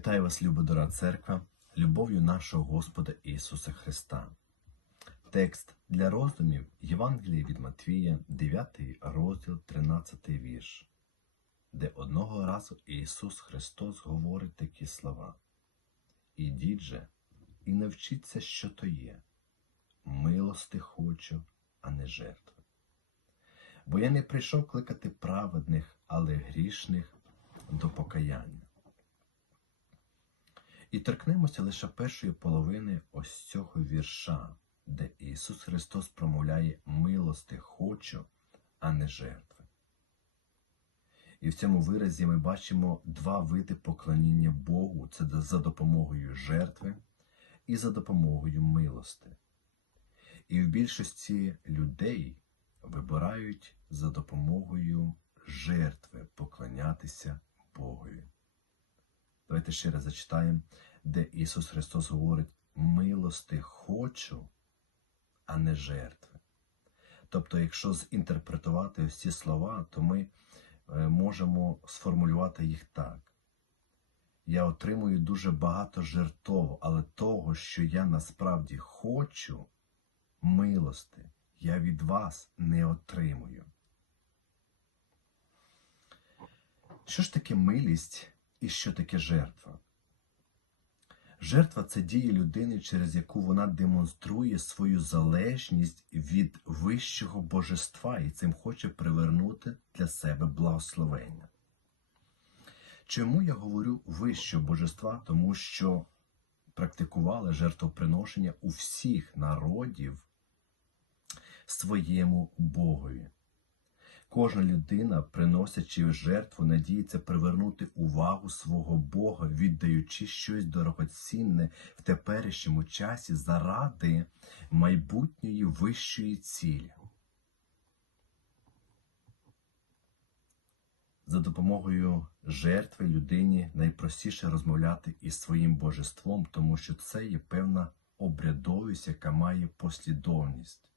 Вітаю вас, любодора церква, любов'ю нашого Господа Ісуса Христа. Текст для роздумів Євангелія від Матвія, 9 розділ, 13 вірш, де одного разу Ісус Христос говорить такі слова. Ідіть же і навчіться, що то є. Милости хочу, а не жертви. Бо я не прийшов кликати праведних, але грішних до покаяння. І торкнемося лише першої половини ось цього вірша, де Ісус Христос промовляє милости хочу, а не жертви. І в цьому виразі ми бачимо два види поклоніння Богу це за допомогою жертви і за допомогою милости. І в більшості людей вибирають за допомогою жертви поклонятися Богові. Давайте ще раз зачитаємо, де Ісус Христос говорить: милости хочу, а не жертви. Тобто, якщо зінтерпретувати ось ці слова, то ми е, можемо сформулювати їх так. Я отримую дуже багато жертв, але того, що я насправді хочу, милости, я від вас не отримую. Що ж таке милість і що таке жертва? Жертва це дія людини, через яку вона демонструє свою залежність від вищого божества і цим хоче привернути для себе благословення. Чому я говорю вищого божества? Тому що практикували жертвоприношення у всіх народів своєму Богові. Кожна людина, приносячи жертву, надіється привернути увагу свого Бога, віддаючи щось дорогоцінне в теперішньому часі заради майбутньої вищої цілі. За допомогою жертви людині найпростіше розмовляти із своїм божеством, тому що це є певна обрядовість, яка має послідовність.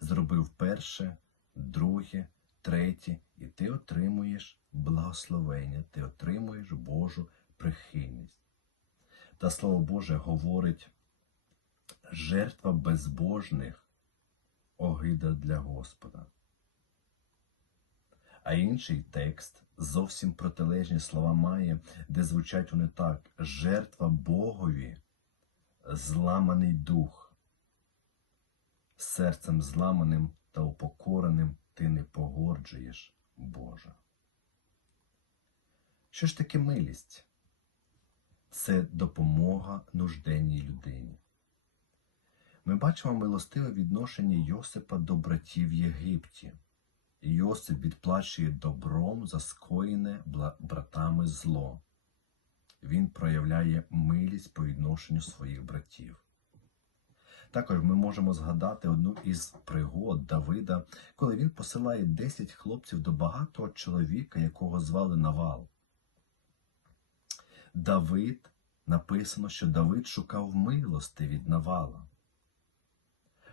Зробив перше, друге, третє, і ти отримуєш благословення, ти отримуєш Божу прихильність. Та Слово Боже говорить, жертва безбожних огида для Господа. А інший текст зовсім протилежні слова має, де звучать вони так: жертва Богові, зламаний дух, серцем зламаним та упокореним ти не погоджуєш Божа. Що ж таке милість? Це допомога нужденній людині. Ми бачимо милостиве відношення Йосипа до братів в Єгипті. Йосип відплачує добром за скоєне братами зло. Він проявляє милість по відношенню своїх братів. Також ми можемо згадати одну із пригод Давида, коли він посилає 10 хлопців до багатого чоловіка, якого звали Навал. Давид написано, що Давид шукав милости від Навала.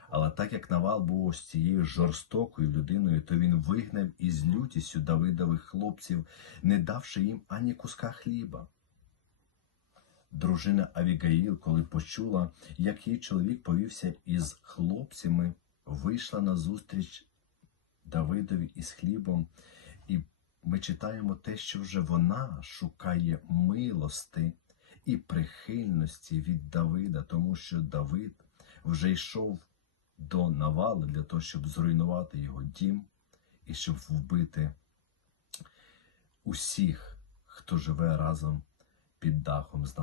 Але так як Навал був ось цією жорстокою людиною, то він вигнав із лютістю Давидових хлопців, не давши їм ані куска хліба. Дружина Авігаїл, коли почула, як її чоловік повівся із хлопцями, вийшла на зустріч Давидові із хлібом, і ми читаємо те, що вже вона шукає милости і прихильності від Давида, тому що Давид вже йшов до навалу для того, щоб зруйнувати його дім і щоб вбити усіх, хто живе разом під дахом з.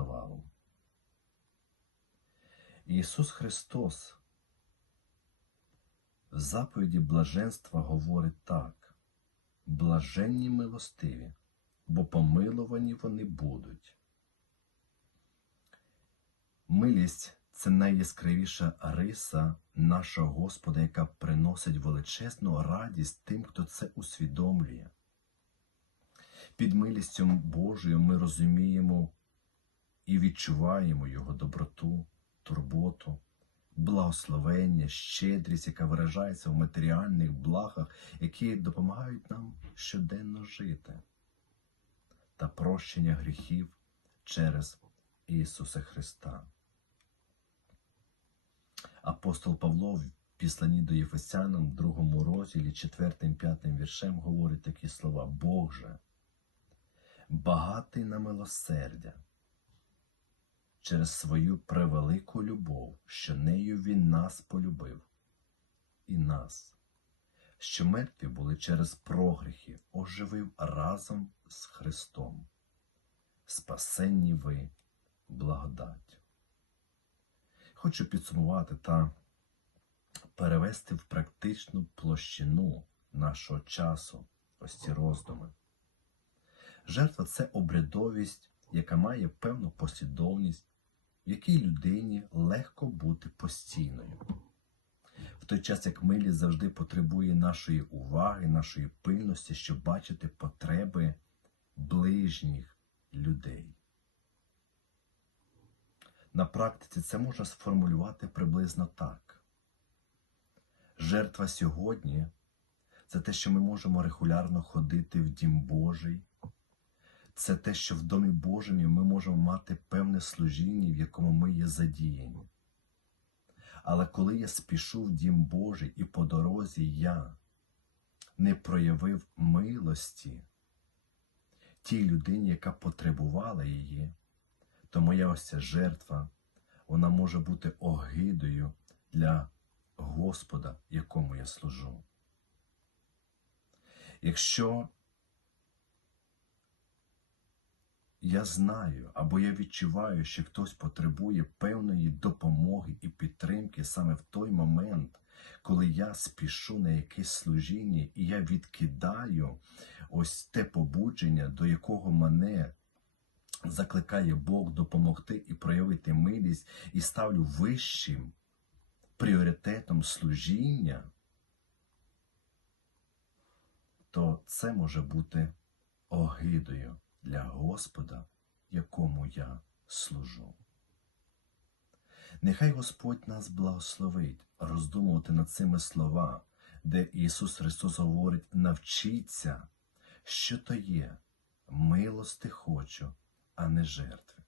Ісус Христос в заповіді блаженства говорить так: блаженні милостиві, бо помилувані вони будуть. Милість це найяскравіша риса нашого Господа, яка приносить величезну радість тим, хто це усвідомлює. Під милістю Божою ми розуміємо і відчуваємо Його доброту, турботу, благословення, щедрість, яка виражається в матеріальних благах, які допомагають нам щоденно жити, та прощення гріхів через Ісуса Христа. Апостол Павло в післанні до Єфесянам, в другому розділі, 4-5 віршем говорить такі слова: Бог же, багатий на милосердя, через свою превелику любов, що нею Він нас полюбив, і нас, що мертві були через прогріхи, оживив разом з Христом. Спасенні ви благодаттю. Хочу підсумувати та перевести в практичну площину нашого часу ось ці роздуми. Жертва це обрядовість, яка має певну послідовність, в якій людині легко бути постійною. В той час, як милість завжди потребує нашої уваги, нашої пильності, щоб бачити потреби ближніх людей. На практиці це можна сформулювати приблизно так. Жертва сьогодні це те, що ми можемо регулярно ходити в Дім Божий. Це те, що в Домі Божому ми можемо мати певне служіння, в якому ми є задіяні. Але коли я спішу в Дім Божий і по дорозі я не проявив милості тій людині, яка потребувала її, то моя ось ця жертва, вона може бути огидою для Господа, якому я служу. Якщо я знаю або я відчуваю, що хтось потребує певної допомоги і підтримки саме в той момент, коли я спішу на якесь служіння, і я відкидаю ось те побудження, до якого мене закликає Бог допомогти і проявити милість, і ставлю вищим пріоритетом служіння, то це може бути огидою для Господа, якому я служу. Нехай Господь нас благословить роздумувати над цими слова, де Ісус Христос говорить: навчіться, що то є, милости хочу, а не жертви.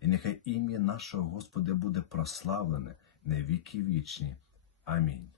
І нехай ім'я нашого Господа буде прославлене на віки вічні. Амінь.